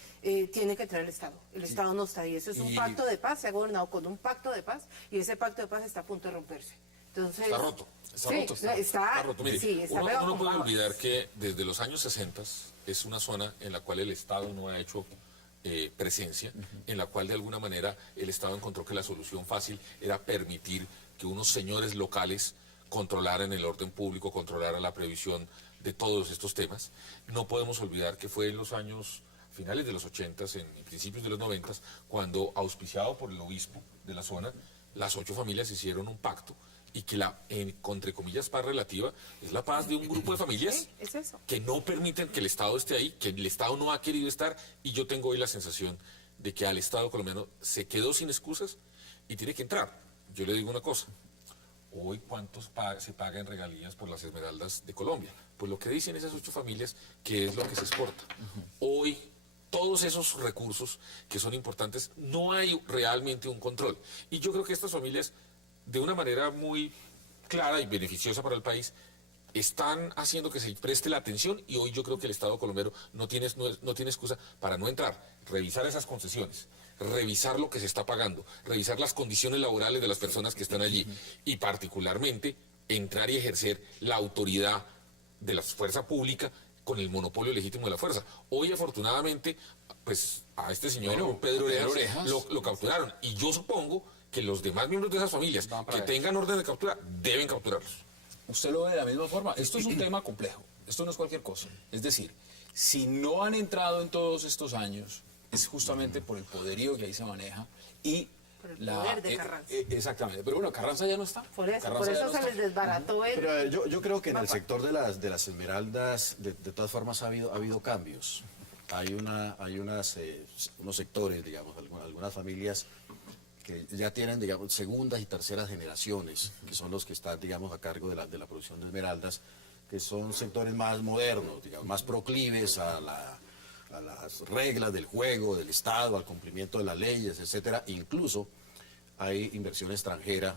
tiene que entrar el Estado. El Estado no está ahí. Eso es un pacto de paz, se ha gobernado con un pacto de paz, y ese pacto de paz está a punto de romperse. Entonces, Está roto. Está roto. Mire, sí, está uno pegado no con puede bambas. olvidar que desde los años 60 es una zona en la cual el Estado no ha hecho presencia, en la cual de alguna manera el Estado encontró que la solución fácil era permitir que unos señores locales controlaran el orden público, controlaran la previsión de todos estos temas. No podemos olvidar que fue en los años finales de los 80, en principios de los 90, cuando, auspiciado por el obispo de la zona, las 8 familias hicieron un pacto y que entre comillas, paz relativa es la paz de un grupo de familias Sí, es eso. que no permiten que el Estado esté ahí, que el Estado no ha querido estar, y yo tengo hoy la sensación de que al Estado colombiano se quedó sin excusas y tiene que entrar. Yo le digo una cosa, hoy ¿cuántos se paga en regalías por las esmeraldas de Colombia? Pues lo que dicen esas 8 familias, que es lo que se exporta. Hoy todos esos recursos que son importantes, no hay realmente un control. Y yo creo que estas familias, de una manera muy clara y beneficiosa para el país, están haciendo que se preste la atención, y hoy yo creo que el Estado colombiano no tiene excusa para no entrar, revisar esas concesiones, revisar lo que se está pagando, revisar las condiciones laborales de las personas que están allí y particularmente entrar y ejercer la autoridad de la fuerza pública con el monopolio legítimo de la fuerza. Hoy afortunadamente pues a este señor Bueno, Pedro Pedro Orejas Orejas. lo capturaron, y yo supongo que los demás miembros de esas familias Van para que allá. tengan orden de captura deben capturarlos. Usted lo ve de la misma forma. Esto es un tema complejo. Esto no es cualquier cosa. Es decir, si no han entrado en todos estos años, es justamente por el poderío que ahí se maneja y Por el poder de Carranza. exactamente. Pero bueno, Carranza ya no está. Por eso Carranza ya no se está. les desbarató el... Pero yo creo que en el mapa. sector de las esmeraldas, de todas formas ha habido cambios. Hay unos sectores, digamos, algunas familias que ya tienen, digamos, segundas y terceras generaciones, que son los que están, digamos, a cargo de la producción de esmeraldas, que son sectores más modernos, digamos, más proclives a las reglas del juego, del Estado, al cumplimiento de las leyes, etcétera. Incluso hay inversión extranjera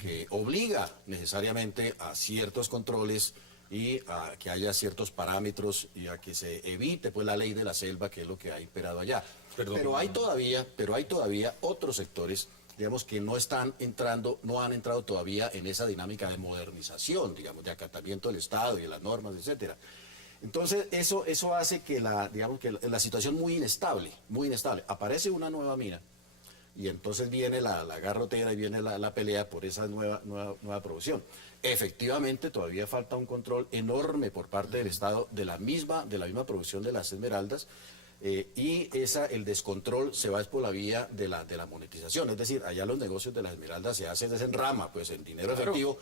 que obliga necesariamente a ciertos controles y a que haya ciertos parámetros y a que se evite pues la ley de la selva, que es lo que ha imperado allá. Perdón. Pero hay todavía otros sectores, digamos, que no han entrado todavía en esa dinámica de modernización, digamos, de acatamiento del Estado y de las normas, etcétera. Entonces, eso hace que la situación muy inestable. Aparece una nueva mina y entonces viene la garrotera y viene la pelea por esa nueva producción. Efectivamente, todavía falta un control enorme por parte del Estado de la misma producción de las esmeraldas, y el descontrol se va por la vía de la monetización. Es decir, allá los negocios de las esmeraldas se hacen en rama, pues en dinero Claro. efectivo.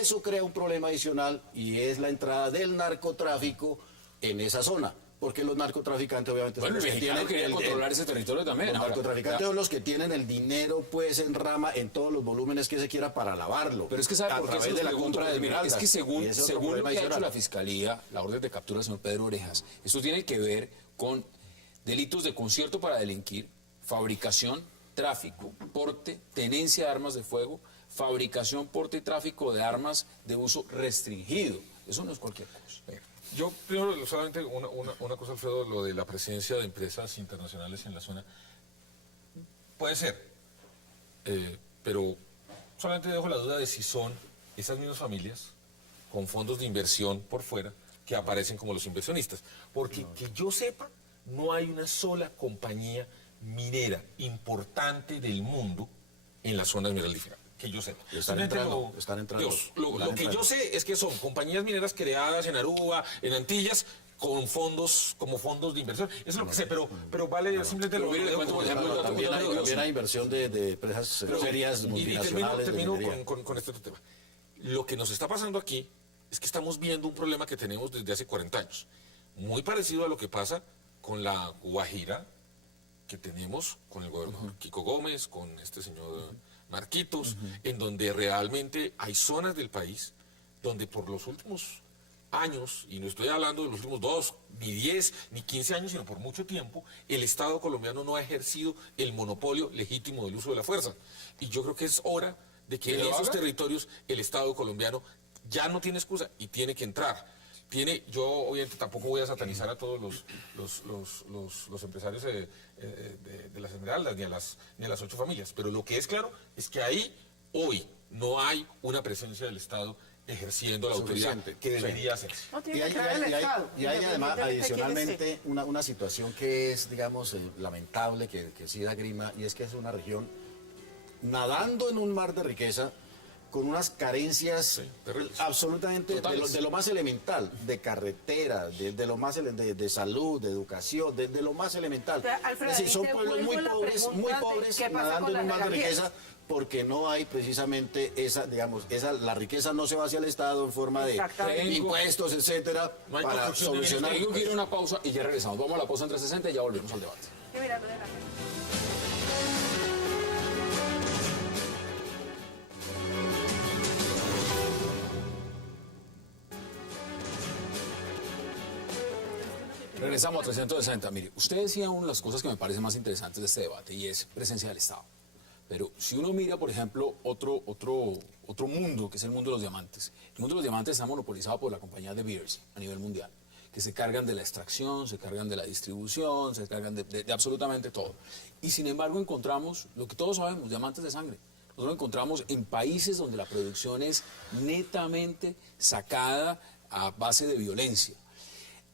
Eso crea un problema adicional y es la entrada del narcotráfico en esa zona. Porque los narcotraficantes obviamente Bueno, el son los que mexicano tienen quería controlar ese territorio también. los Ahora, narcotraficantes son los que tienen el dinero pues en rama en todos los volúmenes que se quiera para lavarlo. Pero es que sabe a por qué través se lo de la pregunto, compra de porque mira, esmeraldas. es que Y ese es otro según lo problema que ha hecho adicional. la Fiscalía, la orden de captura del señor Pedro Orejas, esto tiene que ver con delitos de concierto para delinquir, fabricación, tráfico, porte, tenencia de armas de fuego, fabricación, porte y tráfico de armas de uso restringido. Eso no es cualquier cosa. Yo primero solamente una cosa, Alfredo, lo de la presencia de empresas internacionales en la zona. Puede ser, pero solamente dejo la duda de si son esas mismas familias con fondos de inversión por fuera que aparecen como los inversionistas. Porque que yo sepa, no hay una sola compañía minera importante del mundo en la zona esmeraldífera. Que yo sepa. Están entrando. Lo que yo sé es que son compañías mineras creadas en Aruba, en Antillas, con fondos, como fondos de inversión. Eso es lo que sé, pero vale simplemente Pero mire, le cuento, por ejemplo, también hay inversión de empresas serias multinacionales. Y termino de minería. con este otro tema. Lo que nos está pasando aquí es que estamos viendo un problema que tenemos desde hace 40 años. Muy parecido a lo que pasa con la Guajira, que tenemos con el gobernador Kiko Gómez, con este señor Marquitos, en donde realmente hay zonas del país donde por los últimos años, y no estoy hablando de los últimos 2, ni 10, ni 15 años, sino por mucho tiempo, el Estado colombiano no ha ejercido el monopolio legítimo del uso de la fuerza. Y yo creo que es hora de que en esos territorios el Estado colombiano ya no tiene excusa y tiene que entrar. Yo obviamente tampoco voy a satanizar a todos los empresarios de las Esmeraldas, ni a las 8 familias, pero lo que es claro es que ahí, hoy, no hay una presencia del Estado ejerciendo la autoridad que debería hacerse. No Y tiene hay, que creer el Estado. y hay además, independientemente de quién adicionalmente, esté. una situación que es, digamos, lamentable, que sí da grima, y es que es una región nadando en un mar de riqueza, con unas carencias terribles. absolutamente de lo más elemental, de carretera, de lo más de salud, de educación, de lo más elemental. Pero, Alfredo, es decir, son te pueblos vuelvo la muy pregunta pobres, de ¿qué pasa nadando con en un las mar de regalías? riqueza, porque no hay precisamente la riqueza no se va hacia el Estado en forma de Exactamente. impuestos, etcétera, No hay para construcción de solucionar. Tengo que ir a una pausa y ya regresamos. Vamos a la pausa en 360 y ya volvemos al debate. Sí, mira, lo de la gente. Regresamos a 360. Mire, usted decía una de las cosas que me parecen más interesantes de este debate y es presencia del Estado. Pero si uno mira, por ejemplo, otro mundo, que es el mundo de los diamantes. El mundo de los diamantes está monopolizado por la compañía De Beers a nivel mundial, que se cargan de la extracción, se cargan de la distribución, se cargan de absolutamente todo. Y sin embargo encontramos lo que todos sabemos, diamantes de sangre. Nosotros lo encontramos en países donde la producción es netamente sacada a base de violencia.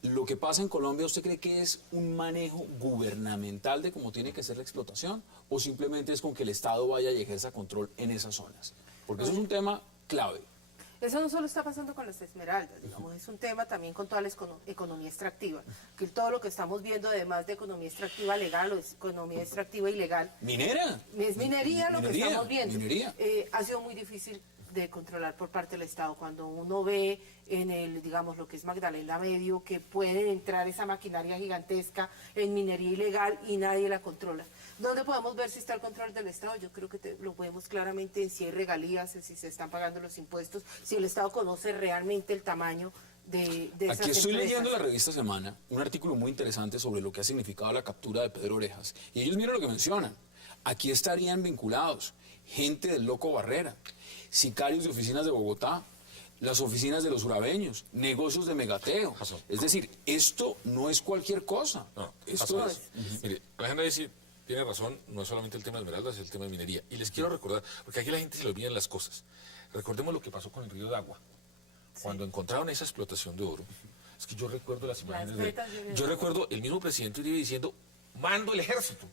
Lo que pasa en Colombia, ¿usted cree que es un manejo gubernamental de cómo tiene que ser la explotación? ¿O simplemente es con que el Estado vaya y ejerza control en esas zonas? Porque eso es un tema clave. Eso no solo está pasando con las esmeraldas, digamos, es un tema también con toda la economía extractiva, que todo lo que estamos viendo, además de economía extractiva legal o economía extractiva ilegal, ¿Minera? es minería lo que Minería, estamos viendo. minería. Ha sido muy difícil de controlar por parte del Estado. Cuando uno ve en el, digamos, lo que es Magdalena Medio, que puede entrar esa maquinaria gigantesca en minería ilegal y nadie la controla. ¿Dónde podemos ver si está el control del Estado? Yo creo que lo vemos claramente en si hay regalías, en si se están pagando los impuestos, si el Estado conoce realmente el tamaño de esas Aquí estoy empresas. leyendo la revista Semana, un artículo muy interesante sobre lo que ha significado la captura de Pedro Orejas. Y ellos miren lo que mencionan. Aquí estarían vinculados gente del Loco Barrera, sicarios de oficinas de Bogotá, las oficinas de los urabeños, negocios de megateo. Es decir, esto no es cualquier cosa. No, Esto pasó es... eso. Mire, la gente dice, tiene razón, no es solamente el tema de esmeraldas, es el tema de minería. Y les quiero recordar, porque aquí la gente se le olvidan las cosas. Recordemos lo que pasó con el río de Agua. Cuando encontraron esa explotación de oro, es que yo recuerdo las imágenes vetas de- yo recuerdo el mismo presidente Uribe diciendo, mando el ejército.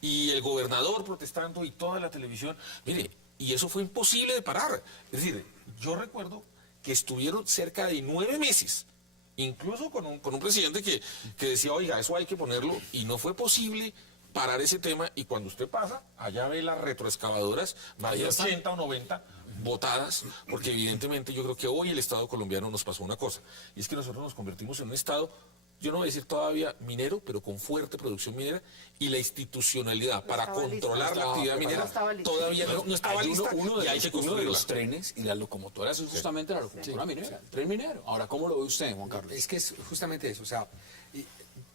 Y el gobernador protestando y toda la televisión. Mire, y eso fue imposible de parar. Es decir, yo recuerdo que estuvieron cerca de 9 meses, incluso con un presidente que decía, oiga, eso hay que ponerlo, y no fue posible parar ese tema. Y cuando usted pasa, allá ve las retroexcavadoras, más de 80 o 90 botadas, porque evidentemente yo creo que hoy el Estado colombiano nos pasó una cosa, y es que nosotros nos convertimos en un Estado, yo no voy a decir todavía minero, pero con fuerte producción minera, y la institucionalidad para estaba listo. controlar la No, actividad no minera estaba listo. todavía no estaba Hay lista, uno y hay que de construirla. los trenes y las locomotoras es justamente la locomotora minera, el tren minero. Ahora, ¿cómo lo ve usted, Juan Carlos? Es que es justamente eso, o sea,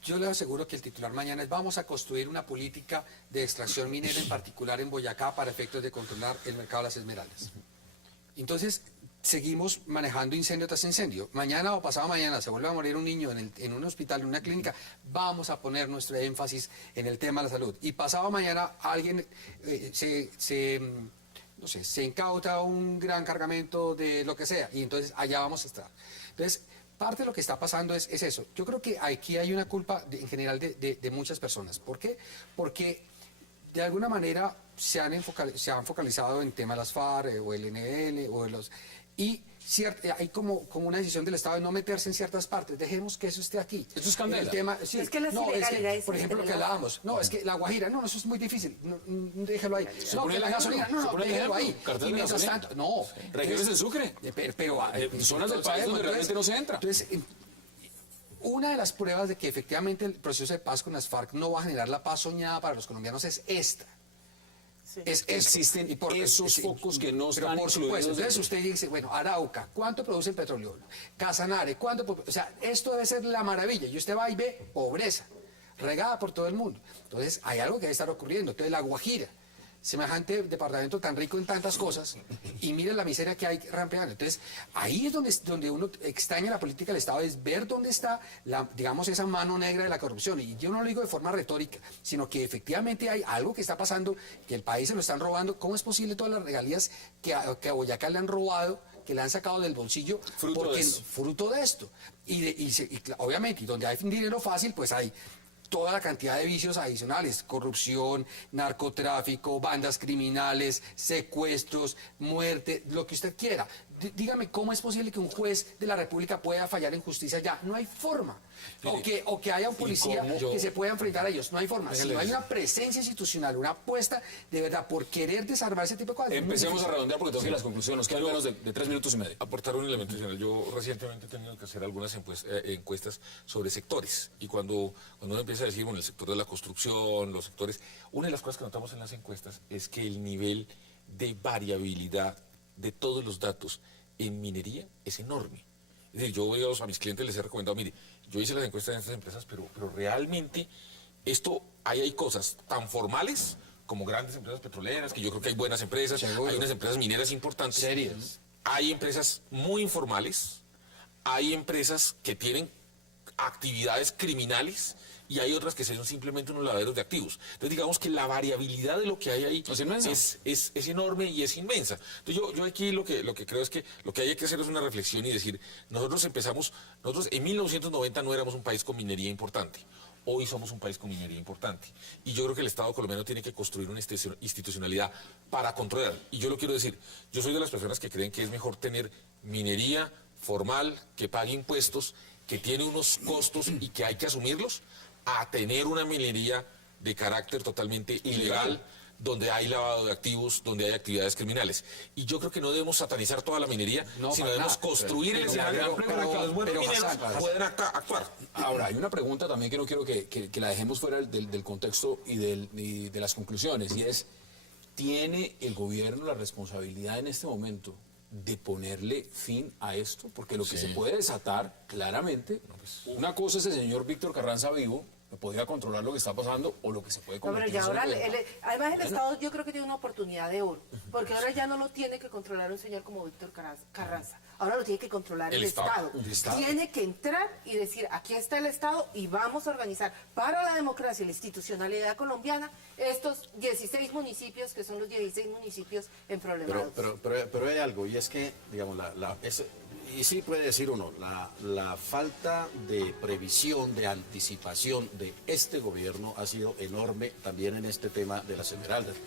Yo le aseguro que el titular mañana es: vamos a construir una política de extracción minera, en particular en Boyacá, para efectos de controlar el mercado de las esmeraldas. Entonces, seguimos manejando incendio tras incendio. Mañana o pasado mañana se vuelve a morir un niño en un hospital, en una clínica. Vamos a poner nuestro énfasis en el tema de la salud. Y pasado mañana alguien no sé, se incauta un gran cargamento de lo que sea, y entonces allá vamos a estar. Entonces, parte de lo que está pasando es eso. Yo creo que aquí hay una culpa en general de muchas personas. ¿Por qué? Porque de alguna manera se han focalizado en temas de las FARC o el ELN o de los... Y hay como una decisión del Estado de no meterse en ciertas partes. Dejemos que eso esté aquí. Eso es candela. El tema, sí, Es que las no, ilegalidades por ejemplo, lo que hablábamos. No, es que la Guajira, no, eso es muy difícil. No, déjelo ahí. No, pone que la el gasolina, ejemplo, se no, pone el déjelo ahí. ejemplo. Cartel Y de mientras gasolina. tanto, no. Regiones del Sucre. Zonas del país donde realmente no se entra. Entonces, una de las pruebas de que efectivamente el proceso de paz con las FARC no va a generar la paz soñada para los colombianos es esta. Sí. Existen esos focos que no pero están por incluidos. supuesto. Entonces usted dice, bueno, Arauca, ¿cuánto produce el petróleo? Casanare, ¿cuánto? O sea, esto debe ser la maravilla. Y usted va y ve pobreza, regada por todo el mundo. Entonces, hay algo que debe estar ocurriendo. Entonces, la Guajira, semejante departamento tan rico en tantas cosas, y mire la miseria que hay rampeando. Entonces, ahí es donde uno extraña la política del Estado, es ver dónde está, digamos, esa mano negra de la corrupción. Y yo no lo digo de forma retórica, sino que efectivamente hay algo que está pasando, que el país se lo están robando. ¿Cómo es posible todas las regalías que a Boyacá le han robado, que le han sacado del bolsillo? Fruto de esto. Y obviamente, y donde hay dinero fácil, pues hay toda la cantidad de vicios adicionales: corrupción, narcotráfico, bandas criminales, secuestros, muerte, lo que usted quiera. Dígame, ¿cómo es posible que un juez de la República pueda fallar en justicia ya? No hay forma. O que haya un policía que se pueda enfrentar a ellos. No hay forma. Si no hay una presencia institucional, una apuesta de verdad por querer desarmar ese tipo de cosas. Empecemos a redondear porque tengo que ir a las conclusiones. Nos quedan menos de 3 minutos y medio. Aportar un elemento adicional. Yo recientemente he tenido que hacer algunas encuestas sobre sectores. Y cuando uno empieza a decir, bueno, el sector de la construcción, los sectores... Una de las cosas que notamos en las encuestas es que el nivel de variabilidad de todos los datos en minería es enorme. Es decir, yo a mis clientes les he recomendado, mire, yo hice las encuestas en estas empresas, pero realmente hay cosas tan formales como grandes empresas petroleras, que yo creo que hay buenas empresas, Seguro. hay unas empresas mineras importantes. Serias. Hay empresas muy informales, hay empresas que tienen actividades criminales y hay otras que son simplemente unos lavaderos de activos. Entonces digamos que la variabilidad de lo que hay ahí es enorme y es inmensa. Entonces yo aquí lo que creo es que lo que hay que hacer es una reflexión y decir, nosotros en 1990 no éramos un país con minería importante. Hoy somos un país con minería importante. Y yo creo que el Estado colombiano tiene que construir una institucionalidad para controlar. Y yo lo quiero decir, yo soy de las personas que creen que es mejor tener minería formal, que pague impuestos, que tiene unos costos y que hay que asumirlos, a tener una minería de carácter totalmente ilegal, donde hay lavado de activos, donde hay actividades criminales. Y yo creo que no debemos satanizar toda la minería, sino debemos construir el escenario para que los buenos mineros puedan actuar. Ahora, hay una pregunta también que no quiero que la dejemos fuera del contexto y de las conclusiones, y es, ¿tiene el gobierno la responsabilidad en este momento de ponerle fin a esto? Porque lo que se puede desatar claramente, una cosa es el señor Víctor Carranza vivo, que podría controlar lo que está pasando, o lo que se puede No, pero convertir ya en ahora, gobierno. además el Estado yo creo que tiene una oportunidad de oro, porque ahora ya no lo tiene que controlar un señor como Víctor Carranza, ahora lo tiene que controlar el Estado. Tiene que entrar y decir, aquí está el Estado y vamos a organizar para la democracia y la institucionalidad colombiana estos 16 municipios que son los 16 municipios en problemas. Pero hay algo, y es que, digamos, y sí puede decir uno, la falta de previsión, de anticipación de este gobierno ha sido enorme también en este tema de las esmeraldas.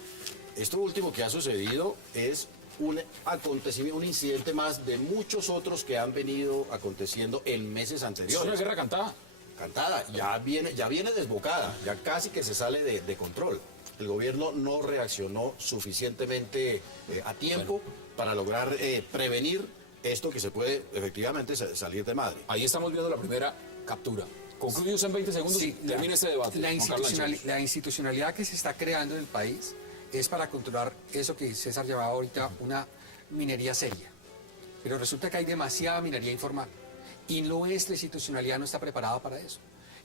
Esto último que ha sucedido es un acontecimiento, un incidente más de muchos otros que han venido aconteciendo en meses anteriores. Es una guerra cantada. Ya viene desbocada, ya casi que se sale de control. El gobierno no reaccionó suficientemente a tiempo para lograr prevenir esto que se puede efectivamente salir de madre. Ahí estamos viendo la primera captura. Concluye en 20 segundos y termina este debate. La institucionalidad que se está creando en el país es para controlar eso que César llevaba ahorita, una minería seria. Pero resulta que hay demasiada minería informal y nuestra institucionalidad no está preparada para eso.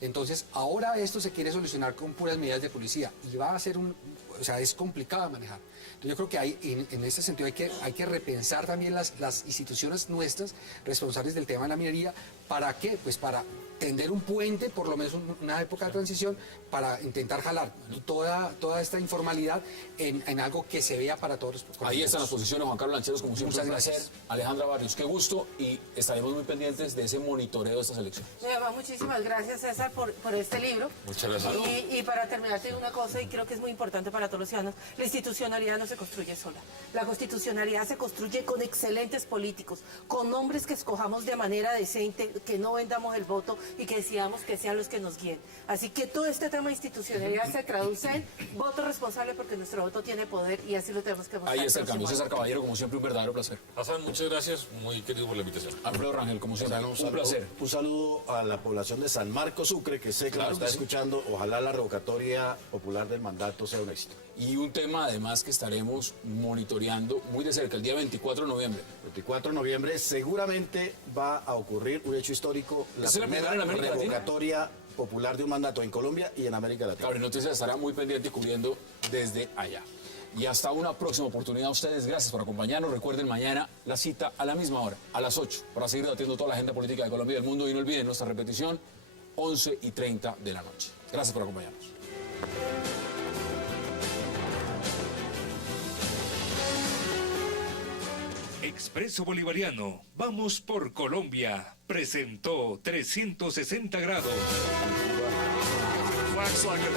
Entonces, ahora esto se quiere solucionar con puras medidas de policía y va a ser o sea, es complicado de manejar. Entonces, yo creo que en ese sentido hay que repensar también las instituciones nuestras responsables del tema de la minería. ¿Para qué? Pues para tender un puente, por lo menos una época de transición, para intentar jalar toda esta informalidad en algo que se vea para todos los. Ahí están las posiciones, Juan Carlos Lancheros, como siempre, un Muchas placer. gracias. Alejandra Barrios, qué gusto, y estaremos muy pendientes de ese monitoreo de estas elecciones. Muchísimas gracias, César, por este libro. Muchas gracias. Y para terminar, te digo una cosa, y creo que es muy importante para todos los ciudadanos: la institucionalidad no se construye sola. La constitucionalidad se construye con excelentes políticos, con hombres que escojamos de manera decente, que no vendamos el voto y que decidamos que sean los que nos guíen. Así que todo este tema de institucionalidad se traduce en voto responsable, porque nuestro voto tiene poder y así lo tenemos que mostrar. Ahí está el cambio. próximo César año. Caballero, como siempre, un verdadero placer. Hassan, muchas gracias, muy querido por la invitación. Alfredo Rangel, como siempre, un placer. Un saludo a la población de San Marcos Sucre, que sé que Claro nos está que sí. escuchando. Ojalá la revocatoria popular del mandato sea un éxito. Y un tema además que estaremos monitoreando muy de cerca, el día 24 de noviembre. 24 de noviembre seguramente va a ocurrir un hecho histórico, la ¿Es la primera primera en América Latina? revocatoria popular de un mandato en Colombia y en América Latina. Cabre Noticias estará muy pendiente y cubriendo desde allá. Y hasta una próxima oportunidad a ustedes. Gracias por acompañarnos. Recuerden, mañana la cita a la misma hora, a las 8, para seguir debatiendo toda la agenda política de Colombia y del mundo. Y no olviden nuestra repetición, 11:30 de la noche. Gracias por acompañarnos. Expreso Bolivariano, vamos por Colombia, presentó 360 grados. Volkswagen.